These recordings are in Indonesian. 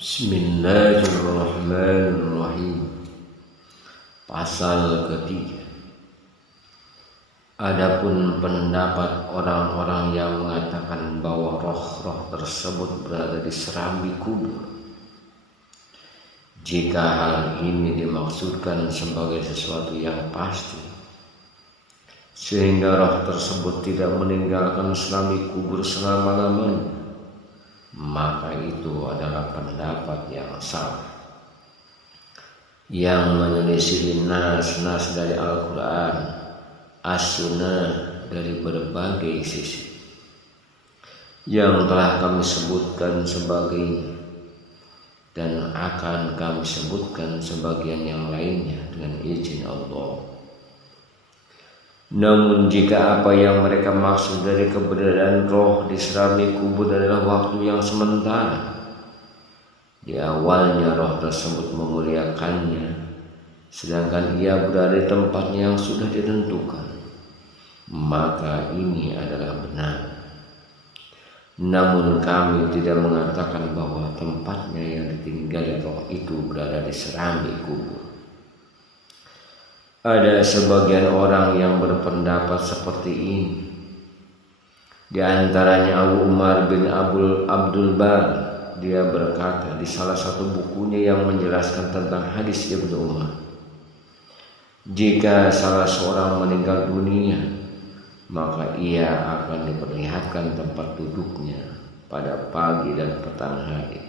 Bismillahirrahmanirrahim. Pasal ketiga. Adapun pendapat orang-orang yang mengatakan bahwa roh-roh tersebut berada di serambi kubur, jika hal ini dimaksudkan sebagai sesuatu yang pasti, sehingga roh tersebut tidak meninggalkan serambi kubur selama-lamanya, maka itu adalah pendapat yang salah, yang menyelisih nas-nas dari Al-Quran, As-Sunnah dari berbagai sisi, yang telah kami sebutkan sebagainya, dan akan kami sebutkan sebagian yang lainnya dengan izin Allah. Namun jika apa yang mereka maksud dari keberadaan roh di serambi kubur adalah waktu yang sementara, di awalnya roh tersebut memuliakannya, sedangkan ia berada di tempatnya yang sudah ditentukan, maka ini adalah benar. Namun kami tidak mengatakan bahwa tempatnya yang ditinggali roh itu berada di serambi kubur. Ada sebagian orang yang berpendapat seperti ini. Di antaranya Abu Umar bin Abdul Bar. Dia berkata di salah satu bukunya yang menjelaskan tentang hadis Ibnu Umar, jika salah seorang meninggal dunia, maka ia akan diperlihatkan tempat duduknya pada pagi dan petang hari.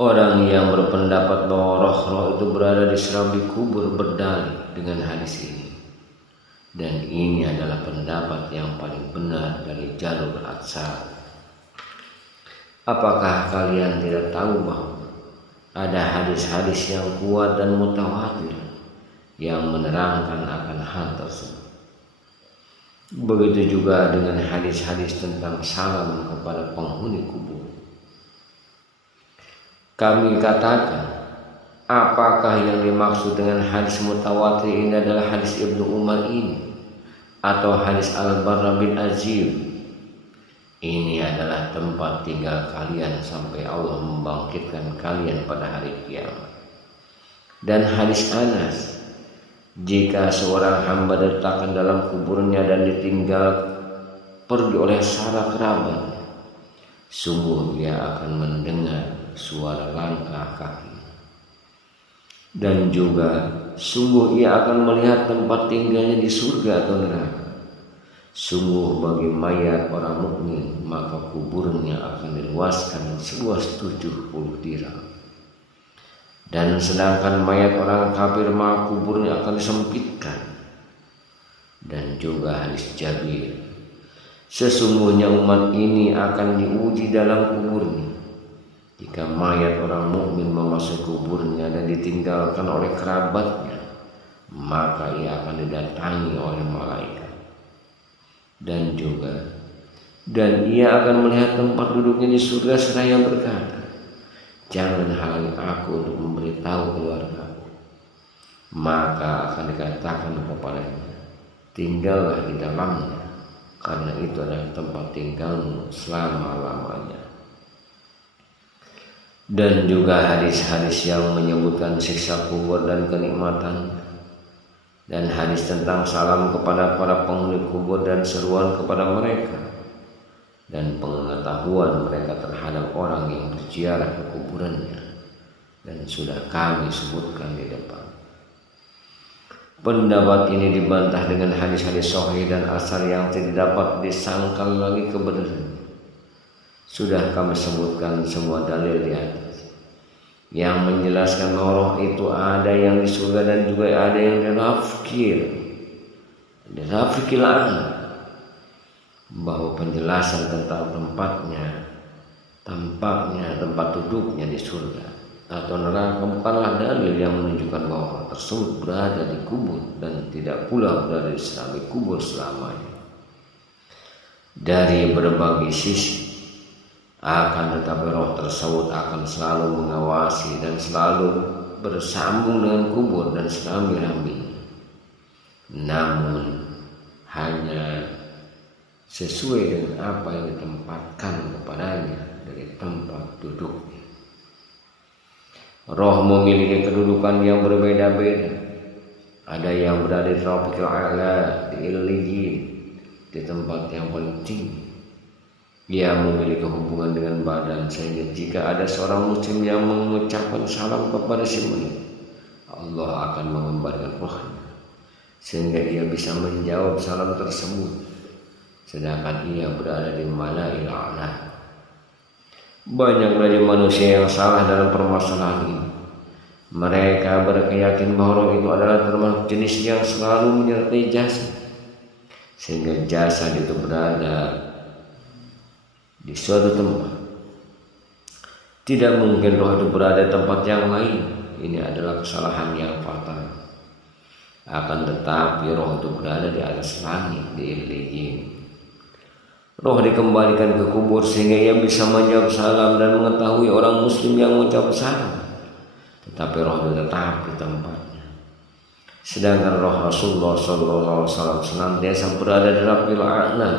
Orang yang berpendapat bahwa roh-roh itu berada di serambi kubur berdalih dengan hadis ini, dan ini adalah pendapat yang paling benar dari jalur atsar. Apakah kalian tidak tahu bahwa ada hadis-hadis yang kuat dan mutawatir yang menerangkan akan hal tersebut? Begitu juga dengan hadis-hadis tentang salam kepada penghuni kubur. Kami katakan, apakah yang dimaksud dengan hadis mutawatir ini adalah hadis Ibnu Umar ini, atau hadis Al-Barra bin Azib? Ini adalah tempat tinggal kalian sampai Allah membangkitkan kalian pada hari kiamat. Dan hadis Anas, jika seorang hamba diletakkan dalam kuburnya dan ditinggal pergi oleh sanak kerabatnya, sungguh dia akan mendengar suara langkah kaki, dan juga sungguh ia akan melihat tempat tinggalnya di surga atau neraka. Sungguh bagi mayat orang mukmin, maka kuburnya akan diluaskan seluas 70 dirham, dan sedangkan mayat orang kafir maka kuburnya akan disempitkan. Dan juga hadis Jabir, sesungguhnya umat ini akan diuji dalam kuburnya. Jika mayat orang mukmin memasuki kuburnya dan ditinggalkan oleh kerabatnya, maka ia akan didatangi oleh malaikat. Dan ia akan melihat tempat duduknya di surga seraya berkata, jangan halangi aku untuk memberitahu keluargaku. Maka akan dikatakan kepadanya, tinggallah di dalamnya, karena itu adalah tempat tinggalmu selama-lamanya. Dan juga hadis-hadis yang menyebutkan siksa kubur dan kenikmatan, dan hadis tentang salam kepada para penghuni kubur dan seruan kepada mereka, dan pengetahuan mereka terhadap orang yang berziarah ke kuburannya, dan sudah kami sebutkan di depan. Pendapat ini dibantah dengan hadis-hadis sahih dan asar yang tidak dapat disangkal lagi kebenarannya. Sudah kami sebutkan semua dalil di atas yang menjelaskan bahwa roh itu ada yang di surga dan juga ada yang di rafiqil a'la, bahwa penjelasan tentang tampaknya tempat duduknya di surga atau neraka bukanlah dalil yang menunjukkan bahwa tersebut berada di kubur, dan tidak pula berada di serambi kubur selamanya. Dari berbagai sisi, akan tetapi roh tersebut akan selalu mengawasi dan selalu bersambung dengan kubur dan serambi-rambi. Namun hanya sesuai dengan apa yang ditempatkan kepadanya dari tempat duduknya. Roh memiliki kedudukan yang berbeda-beda. Ada yang berada di Rafiqil A'la, di Illiyin, di tempat yang paling tinggi. Ia memiliki hubungan dengan badan, sehingga jika ada seorang muslim yang mengucapkan salam kepada si mulia, Allah akan mengembalikan rohnya sehingga ia bisa menjawab salam tersebut, sedangkan ia berada di Mala'il A'la. Banyak dari manusia yang salah dalam permasalahan ini. Mereka berkeyakinan bahwa roh itu adalah termasuk jenis yang selalu menyertai jasad, sehingga jasad itu berada di suatu tempat. Tidak mungkin roh itu berada di tempat yang lain. Ini adalah kesalahan yang fatal. Akan tetapi roh itu berada di atas langit, di Illiyin. Roh dikembalikan ke kubur sehingga ia bisa menjawab salam dan mengetahui orang muslim yang mengucap salam, tetapi roh itu tetap di tempatnya. Sedangkan roh Rasulullah SAW senantiasa berada di Rafiqil A'la,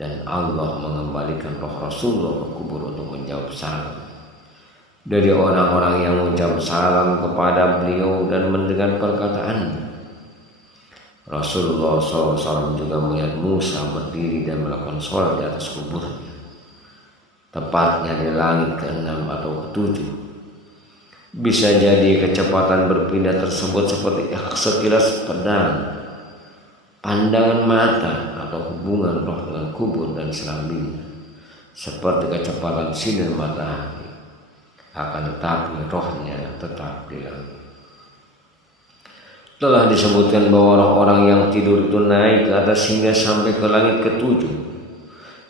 dan Allah mengembalikan roh Rasulullah ke kubur untuk menjawab salam dari orang-orang yang mengucap salam kepada beliau dan mendengar perkataannya. Rasulullah SAW juga melihat Musa berdiri dan melakukan sholat di atas kuburnya, tepatnya di langit ke-6 atau ke-7. Bisa jadi kecepatan berpindah tersebut seperti sekilas pedang, pandangan mata, atau hubungan roh dengan kubur dan selambingnya, seperti kecepatan sinar matahari. Akan tetapi rohnya tetap di langit. Telah disebutkan bahwa orang yang tidur itu naik ke atas hingga sampai ke langit ke-7,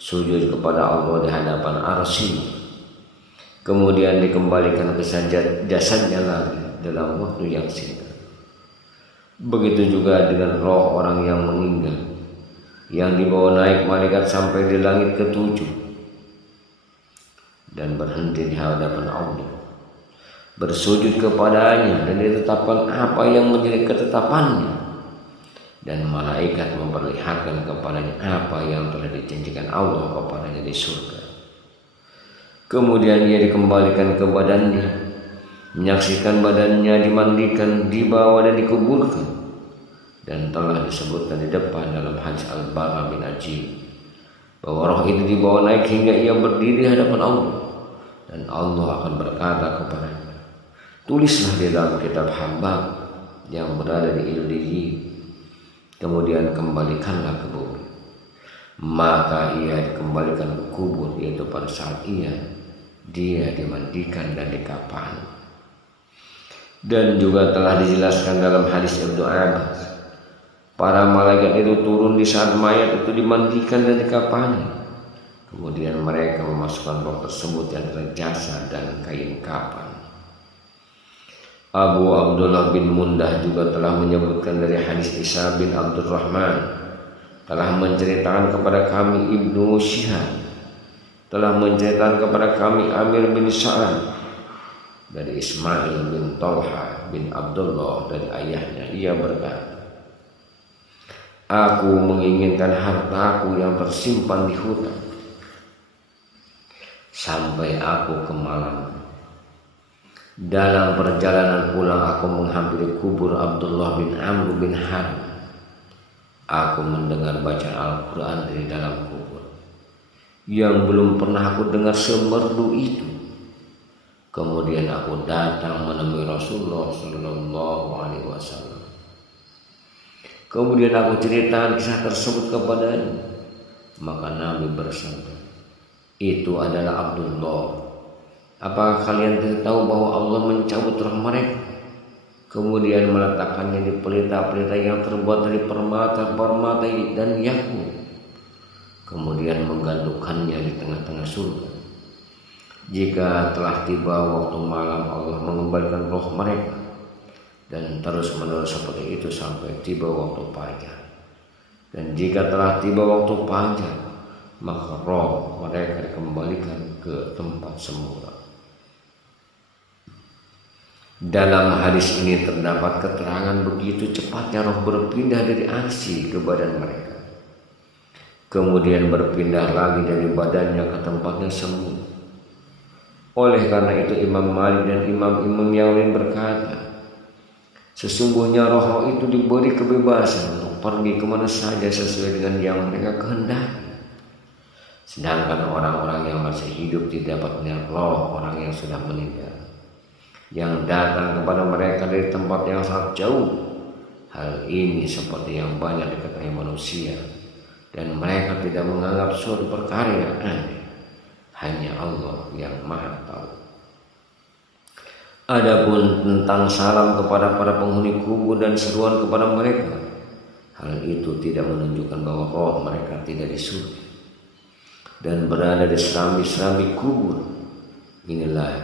sujud kepada Allah di hadapan arsy, kemudian dikembalikan ke jasadnya lagi dalam waktu yang singkat. Begitu juga dengan roh orang yang meninggal, yang dibawa naik malaikat sampai di langit ke-7 dan berhenti di hadapan Allah, bersujud kepadanya, dan ditetapkan apa yang menjadi ketetapannya, dan malaikat memperlihatkan kepadanya apa yang telah dijanjikan Allah kepadanya di surga. Kemudian ia dikembalikan ke badannya, menyaksikan badannya dimandikan, dibawa dan dikuburkan, dan telah disebutkan di depan dalam hadis Al-Bara bin Azib bahwa roh itu dibawa naik hingga ia berdiri di hadapan Allah, dan Allah akan berkata kepadanya, tulislah di dalam kitab hamba yang berada di Illiyin, kemudian kembalikanlah ke bumi. Maka ia dikembalikan ke kubur, yaitu pada saat dia dimandikan dan dikafani. Dan juga telah dijelaskan dalam hadis Ibnu Abbas, para malaikat itu turun di saat mayat itu dimandikan dan dikafani. Kemudian mereka memasukkan roh tersebut yang terjasa dan kain kafan. Abu Abdullah bin Mundah juga telah menyebutkan dari hadis Isa bin Abdurrahman, telah menceritakan kepada kami Ibnu Syihab, telah menceritakan kepada kami Amir bin Sa'ad dari Ismail bin Talha bin Abdullah dari ayahnya. Ia berkata, aku menginginkan hartaku yang tersimpan di hutan sampai aku ke malam. Dalam perjalanan pulang aku menghampiri kubur Abdullah bin Amr bin Harim. Aku mendengar bacaan Al-Quran dari dalam kubur yang belum pernah aku dengar semerdu itu. Kemudian aku datang menemui Rasulullah SAW. Kemudian aku ceritakan kisah tersebut kepadanya. Maka Nabi bersabda, itu adalah Abdullah. Apakah kalian tidak tahu bahwa Allah mencabut roh mereka, kemudian meletakkannya di pelita-pelita yang terbuat dari permata dan yakut, kemudian menggantungkannya di tengah-tengah surga? Jika telah tiba waktu malam, Allah mengembalikan roh mereka, dan terus menerus seperti itu sampai tiba waktu fajar. Dan jika telah tiba waktu fajar, maka roh mereka dikembalikan ke tempat semula. Dalam hadis ini terdapat keterangan begitu cepatnya roh berpindah dari arsy ke badan mereka, kemudian berpindah lagi dari badannya ke tempatnya semula. Oleh karena itu Imam Malik dan imam-imam yang lain berkata, sesungguhnya roh-roh itu diberi kebebasan untuk pergi kemana saja sesuai dengan yang mereka kehendaki. Sedangkan orang-orang yang masih hidup tidak dapat melihat roh orang yang sudah meninggal, yang datang kepada mereka dari tempat yang sangat jauh. Hal ini seperti yang banyak diketahui manusia, dan mereka tidak menganggap suatu perkara yang aneh. Hanya Allah yang Maha Tahu. Adapun tentang salam kepada para penghuni kubur dan seruan kepada mereka, hal itu tidak menunjukkan bahwa roh mereka tidak di surga dan berada di serambi-serambi kubur. Inilah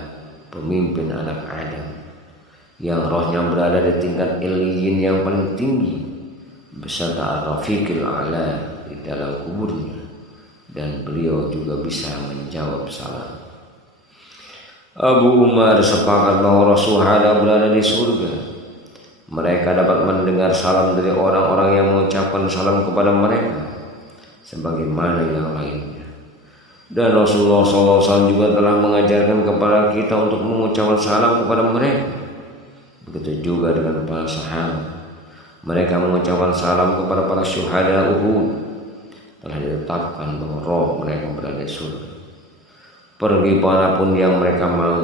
pemimpin anak Adam yang rohnya berada di tingkat Iliyin yang paling tinggi beserta Ar-Rafiqil A'la di dalam kuburnya, dan beliau juga bisa menjawab salam. Abu Umar sepakat bahwa Rasulullah berada di surga. Mereka dapat mendengar salam dari orang-orang yang mengucapkan salam kepada mereka sebagaimana yang lainnya. Dan Rasulullah SAW juga telah mengajarkan kepada kita untuk mengucapkan salam kepada mereka. Begitu juga dengan para sahabat. Mereka mengucapkan salam kepada para syuhada Uhud. Telah ditetapkan bahwa roh mereka berada di surga. Pergi manapun yang mereka mau,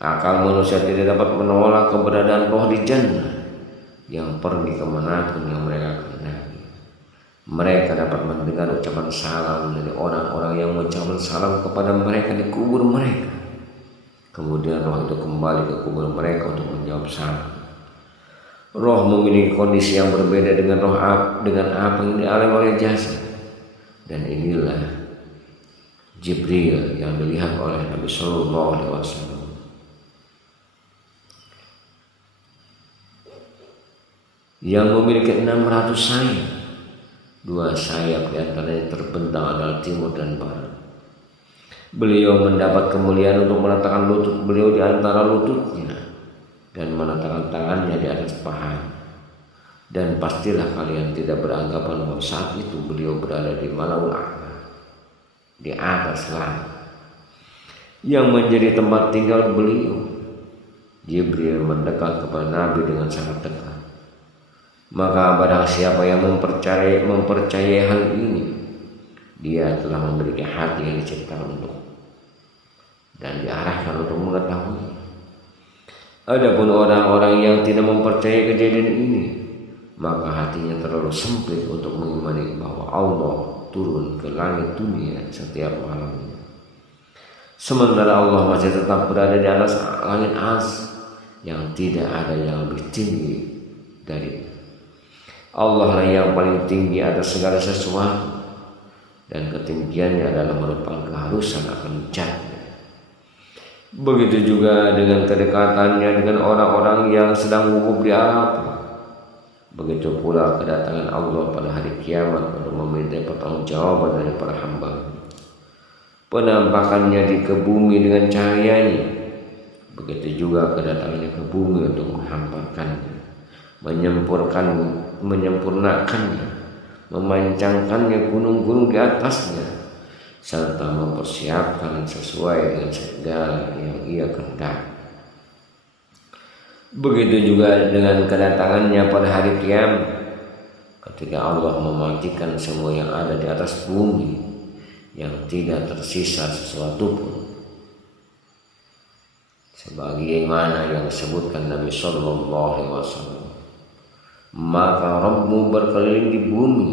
akal manusia tidak dapat menolak keberadaan roh di jannah yang pergi kemanapun yang mereka kehendaki. Mereka dapat mendengar ucapan salam dari orang-orang yang mengucapkan salam kepada mereka di kubur mereka. Kemudian roh itu kembali ke kubur mereka untuk menjawab salam. Roh memiliki kondisi yang berbeda dengan apa yang dialami oleh jasad. Dan inilah Jibril yang dilihat oleh Nabi Sallallahu Alaihi Wasallam. Yang memiliki 600 sayap. 2 sayap diantaranya terbentang adalah timur dan barat. Beliau mendapat kemuliaan untuk meletakkan lutut beliau di antara lututnya dan meletakkan tangannya di atas paha. Dan pastilah kalian tidak beranggapan bahwa saat itu beliau berada di Malaul A'la, di atas langit, yang menjadi tempat tinggal beliau. Jibril mendekat kepada Nabi dengan sangat dekat. Maka barang siapa yang mempercayai hal ini, dia telah memiliki hati yang diciptakan untuk dan diarahkan untuk mengetahui. Adapun orang-orang yang tidak mempercayai kejadian ini, maka hatinya terlalu sempit untuk mengimani bahwa Allah turun ke langit dunia setiap malamnya, sementara Allah masih tetap berada di atas langit Ars yang tidak ada yang lebih tinggi dari Allah lah yang paling tinggi atas segala sesuatu, dan ketinggiannya adalah merupakan keharusan akan jannah. Begitu juga dengan kedekatannya dengan orang-orang yang sedang wukuf di api. Begitu pula kedatangan Allah pada hari kiamat untuk meminta pertanggungjawaban dari para hamba. Penampakannya di ke bumi dengan cahayanya. Begitu juga kedatangannya ke bumi untuk menghamparkannya, menyempurnakannya, memancangkannya gunung-gunung di atasnya, serta mempersiapkan sesuai dengan segala yang ia kehendaki. Begitu juga dengan kedatangannya pada hari kiamat, ketika Allah mematikan semua yang ada di atas bumi, yang tidak tersisa sesuatu pun, sebagaimana yang disebutkan Nabi Sallallahu Alaihi Wasallam. Maka Rabbmu berkeliling di bumi,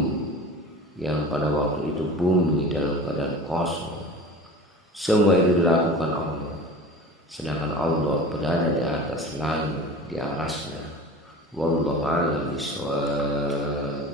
yang pada waktu itu bumi dalam keadaan kosong. Semua itu dilakukan Allah, sedangkan Allah berada di atas langit, di atasnya. Wallahu a'lam bishawab.